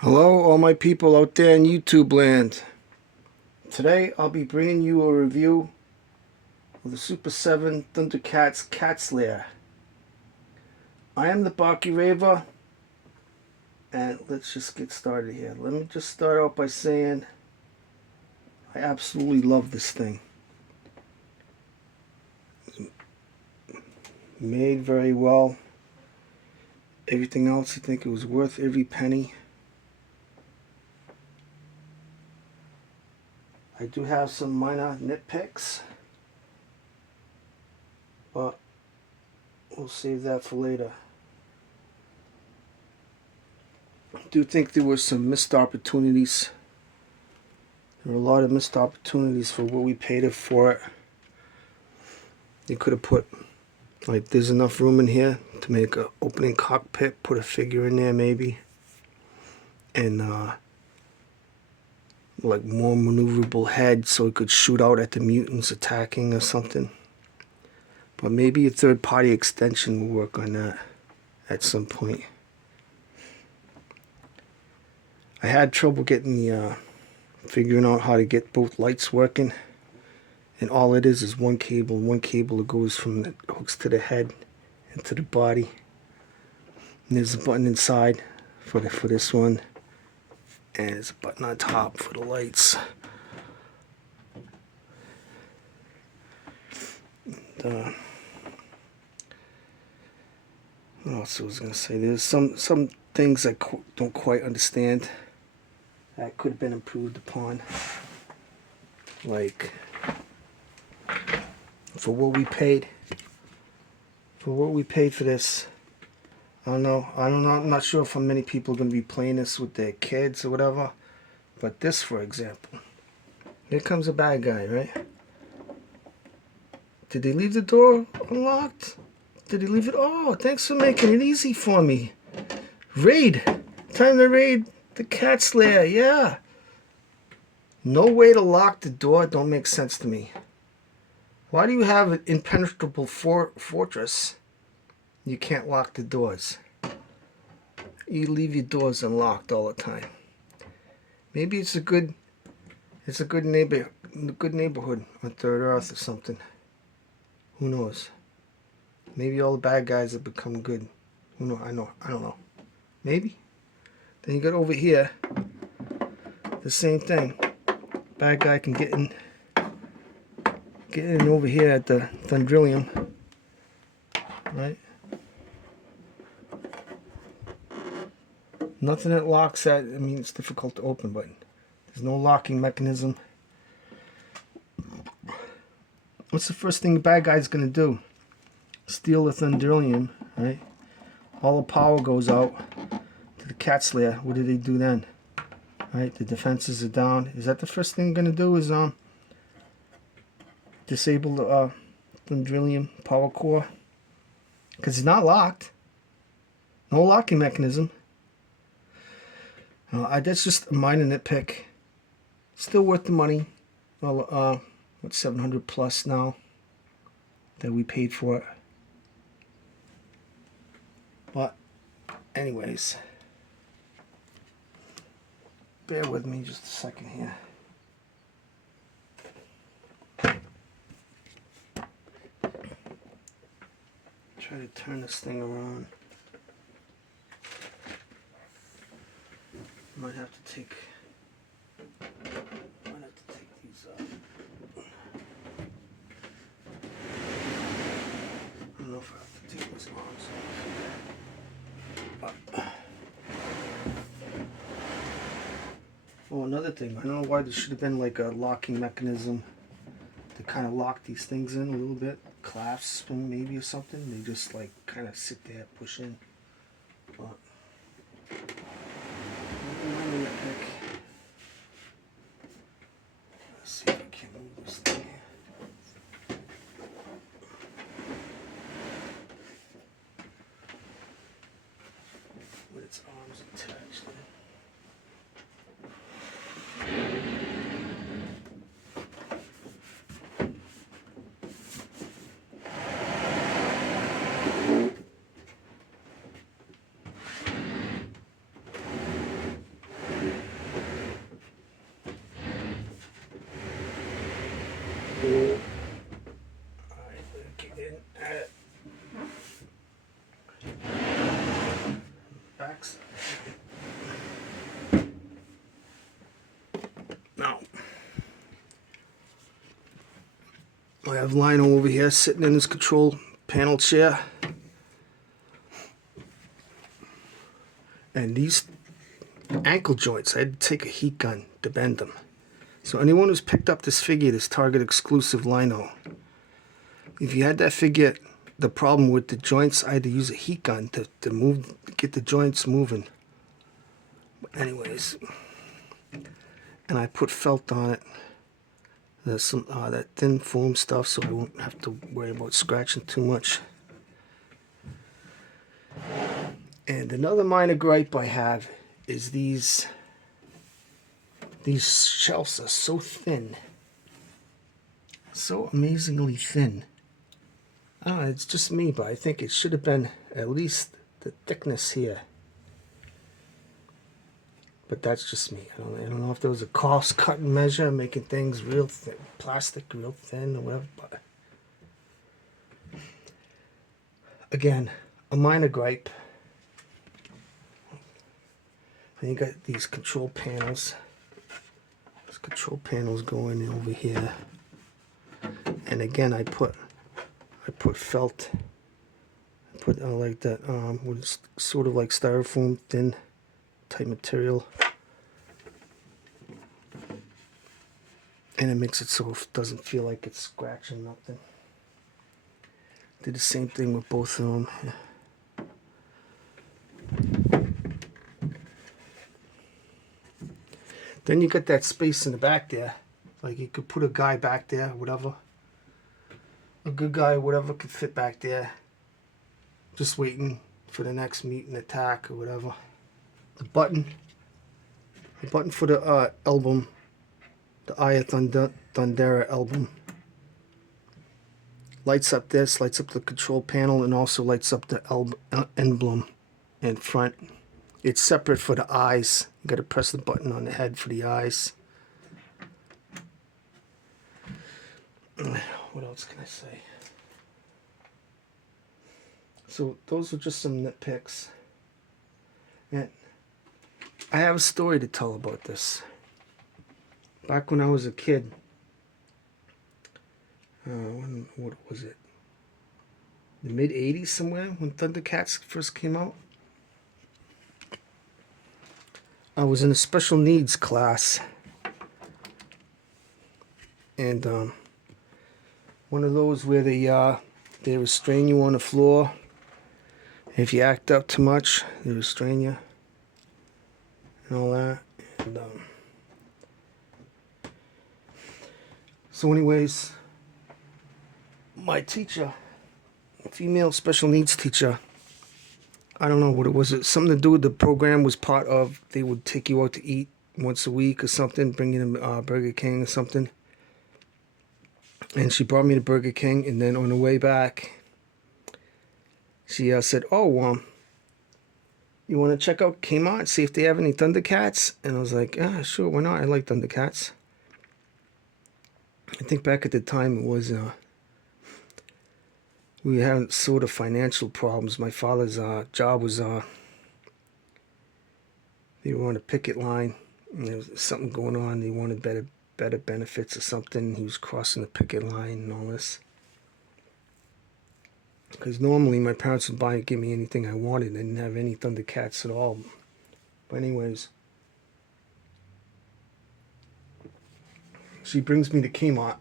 Hello, all my people out there in YouTube land. Today I'll be bringing you a review of the Super 7 Thundercats Cat's Lair. I am the Barky Raver, and let's just get started here. Let me just start out by saying I absolutely love this thing. Made very well. Everything else, I think it was worth every penny. I do have some minor nitpicks, but we'll save that for later. I do think there were some missed opportunities. There were a lot of missed opportunities for what we paid it for it. They could have put, like, there's enough room in here to make an opening cockpit, put a figure in there maybe, and like more maneuverable head so it could shoot out at the mutants attacking or something. But maybe a third-party extension will work on that at some point. I had trouble getting the figuring out how to get both lights working, and all it is one cable that goes from the hooks to the head and to the body. And there's a button inside for this one, and there's a button on top for the lights. And, what else I was gonna say? There's some things I don't quite understand that could have been improved upon. Like, for what we paid for this, I don't know. I'm not sure if many people are going to be playing this with their kids or whatever. But this, for example, here comes a bad guy, right? Did they leave the door unlocked? Did he leave it? Oh, thanks for making it easy for me. Raid. Time to raid the cat's lair. Yeah. No way to lock the door. Don't make sense to me. Why do you have an impenetrable fortress? You can't lock the doors. You leave your doors unlocked all the time. Maybe it's a good neighborhood on Third Earth or something. Who knows? Maybe all the bad guys have become good. Who knows? I don't know. Maybe. Then you got over here the same thing. Bad guy can get in over here at the Thundrilium, right? Nothing that locks that. I mean, it's difficult to open, but there's no locking mechanism. What's the first thing the bad guy's gonna do? Steal the Thundrilium, right? All the power goes out to the cat's lair. What do they do then? Right? The defenses are down. Is that the first thing they're gonna do? Is disable the Thundrilium power core? Because it's not locked. No locking mechanism. That's just a minor nitpick. Still worth the money. Well, what's 700 plus now that we paid for it. But anyways, bear with me just a second here. Try to turn this thing around. Might have to take these off. I don't know if I have to take these arms off. Oh, another thing. I don't know why there should have been like a locking mechanism to kind of lock these things in a little bit. Clasp them maybe or something. They just like kind of sit there, push in. But let's see if I can move this thing. With its arms attached. Thundercats. Now, I have Lionel over here sitting in his control panel chair. And these ankle joints, I had to take a heat gun to bend them. So anyone who's picked up this figure, this Target exclusive Lino, if you had that figure, the problem with the joints, I had to use a heat gun to move, get the joints moving. But anyways, and I put felt on it. There's some that thin foam stuff, so I won't have to worry about scratching too much. And another minor gripe I have is these shelves are so thin, so amazingly thin. It's just me, but I think it should have been at least the thickness here. But that's just me. I don't know if there was a cost cutting measure, making things real thin, plastic real thin or whatever. But again, a minor gripe. Then you got these control panels. These control panels going in over here. And again, I put felt. I put like that, with sort of like styrofoam, thin type material. And it makes it so it doesn't feel like it's scratching nothing. Did the same thing with both of them. Then you got that space in the back there. Like you could put a guy back there, whatever. A good guy, whatever, could fit back there. Just waiting for the next meet and attack or whatever. The button for the album, the Eye of Thundera album. Lights up this, lights up the control panel, and also lights up the emblem in front. It's separate for the eyes. You got to press the button on the head for the eyes. What else can I say? So those are just some nitpicks. And I have a story to tell about this. Back when I was a kid, what was it? The mid-'80s somewhere, when Thundercats first came out. I was in a special needs class, and one of those where they restrain you on the floor. If you act up too much, they restrain you and all that. And so anyways, my teacher, a female special needs teacher, I don't know what it was. It something to do with the program was part of. They would take you out to eat once a week or something, bring you to Burger King or something. And she brought me to Burger King, and then on the way back, she said, "Oh, you want to check out Kmart, see if they have any Thundercats?" And I was like, "Yeah, sure, why not? I like Thundercats." I think back at the time it was we had sort of financial problems. My father's job was they were on a picket line, and there was something going on. They wanted better benefits or something. He was crossing the picket line and all this. Because normally my parents would buy and give me anything I wanted. They didn't have any Thundercats at all. But anyways, she brings me to Kmart.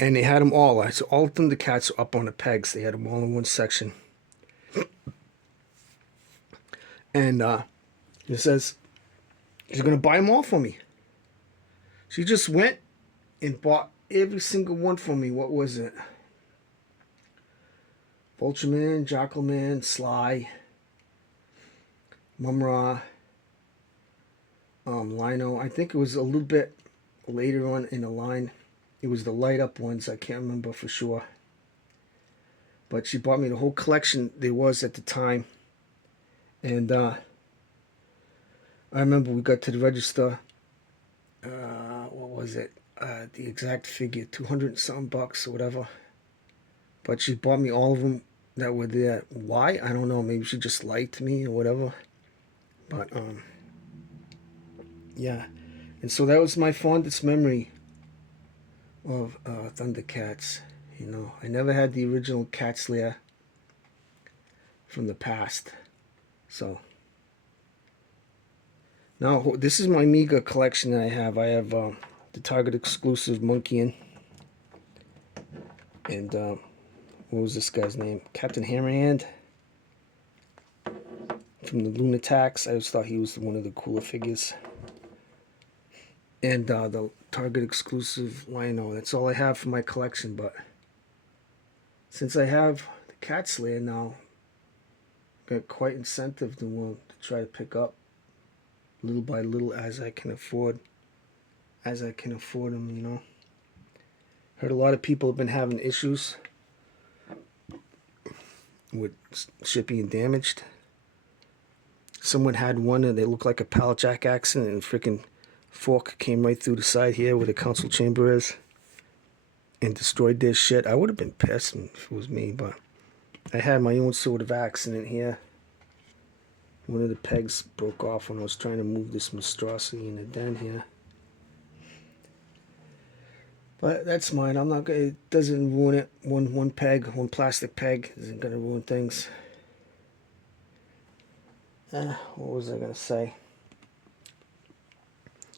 And they had them all. So all the Thundercats are up on the pegs. They had them all in one section. And it says, she's going to buy them all for me. She just went and bought every single one for me. What was it? Vultureman, Jackalman, Sly, Mumra, Lino. I think it was a little bit later on in the line. It was the light up ones. I can't remember for sure. But she bought me the whole collection there was at the time. And I remember we got to the register. What was it? The exact figure, $200 and something bucks or whatever. But she bought me all of them. that were there. Why? I don't know. Maybe she just liked me or whatever. But yeah. And so that was my fondest memory of Thundercats. You know, I never had the original Cat's Lair from the past. So now this is my meager collection that I have. I have the Target exclusive Monkey and what was this guy's name? Captain Hammerhand from the Lunatics. I always thought he was one of the cooler figures. And the Target exclusive Lino. That's all I have for my collection. But since I have the Cat's Lair now, I got quite incentive to try to pick up little by little as I can afford. As I can afford them, you know. Heard a lot of people have been having issues with shipping and damaged. Someone had one and they looked like a pallet jack accident, and freaking fork came right through the side here where the council chamber is and destroyed their shit. I would have been pissed if it was me, but I had my own sort of accident here. One of the pegs broke off when I was trying to move this monstrosity in the den here. But that's mine. I'm not gonna. It doesn't ruin it. One peg, one plastic peg, isn't gonna ruin things. What was I gonna say?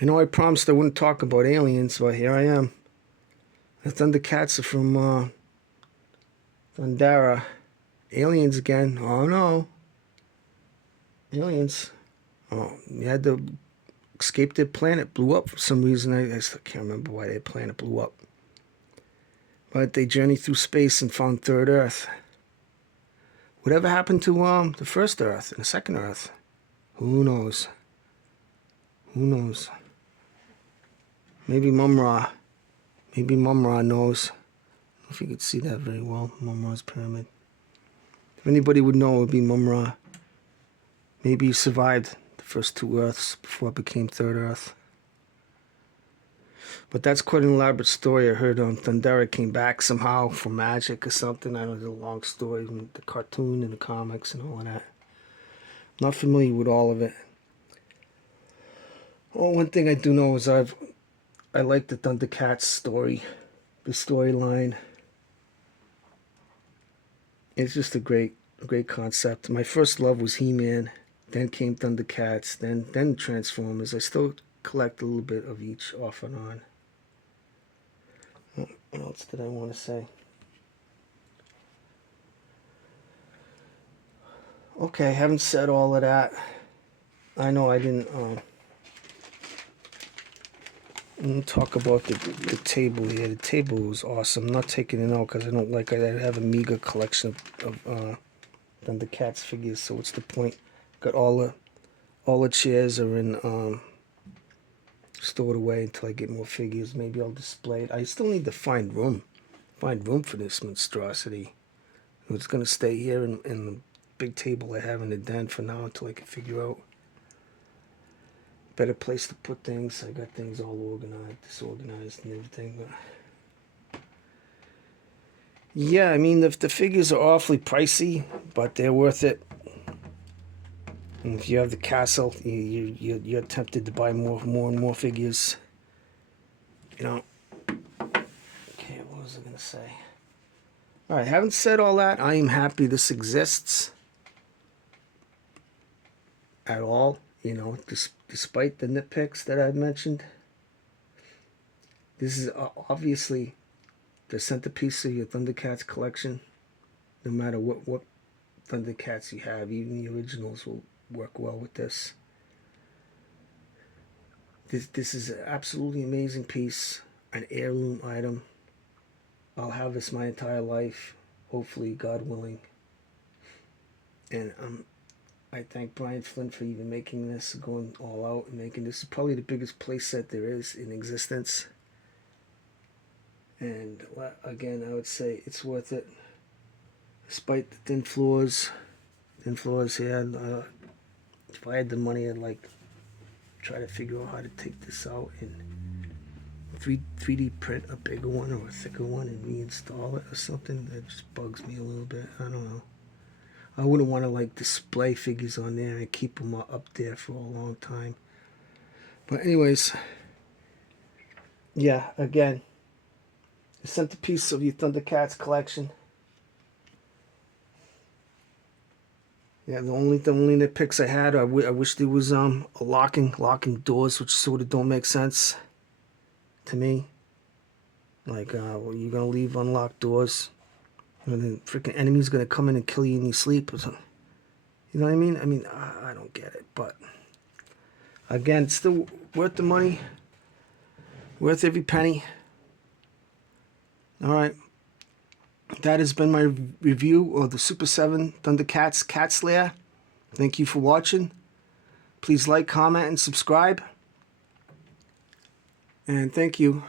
I know I promised I wouldn't talk about aliens, but here I am. The Thundercats are from Thundera. Aliens again. Oh no. Aliens. Oh, you had to escape their planet. Blew up for some reason. I still can't remember why their planet blew up. But they journeyed through space and found third Earth. Whatever happened to the first Earth and the second Earth? Who knows? Who knows? Maybe Mum Ra. Maybe Mum Ra knows. I don't know if you could see that very well. Mum Ra's pyramid. If anybody would know, it would be Mum Ra. Maybe he survived the first two Earths before it became third Earth. But that's quite an elaborate story. I heard Thundera came back somehow from magic or something. I don't know, it's a long story, the cartoon and the comics and all of that. I'm not familiar with all of it. Oh, one thing I do know is I like the Thundercats story, the storyline. It's just a great concept. My first love was He-Man, then came Thundercats, then Transformers. I still collect a little bit of each off and on. What else did I want to say? Okay, haven't said all of that. I know I didn't talk about the table here. The table was awesome. I'm not taking it out because I don't like it. I have a meager collection of Thundercats figures, so what's the point? Got all the chairs are in stored away until I get more figures. Maybe I'll display it. I still need to find room for this monstrosity. It's gonna stay here in the big table I have in the den for now until I can figure out better place to put things. I got things all organized, disorganized and everything. But yeah, I mean the figures are awfully pricey, but they're worth it. And if you have the castle, you're tempted to buy more and more figures. You know. Okay, what was I gonna say? All right, haven't said all that. I am happy this exists at all. You know, despite the nitpicks that I've mentioned. This is obviously the centerpiece of your Thundercats collection. No matter what Thundercats you have, even the originals will work well with this. This is an absolutely amazing piece, an heirloom item. I'll have this my entire life, hopefully, God willing. And I thank Brian Flynn for even making this, going all out and making this. Is probably the biggest playset there is in existence. And again, I would say it's worth it, despite the thin floors here. If I had the money, I'd try to figure out how to take this out and 3D print a bigger one or a thicker one and reinstall it or something. That just bugs me a little bit. I don't know. I wouldn't want to like display figures on there and keep them up there for a long time. But anyways, yeah, again, the centerpiece of your Thundercats collection. Yeah, the only nitpicks I had, I wish there was a locking doors, which sort of don't make sense to me. Like, well, you're gonna leave unlocked doors, and the freaking enemy's gonna come in and kill you in your sleep or something. You know what I mean? I mean, I don't get it, but again, it's still worth the money, worth every penny. All right. That has been my review of the Super 7 Thundercats Cat Lair. Thank you for watching. Please like, comment, and subscribe. And thank you.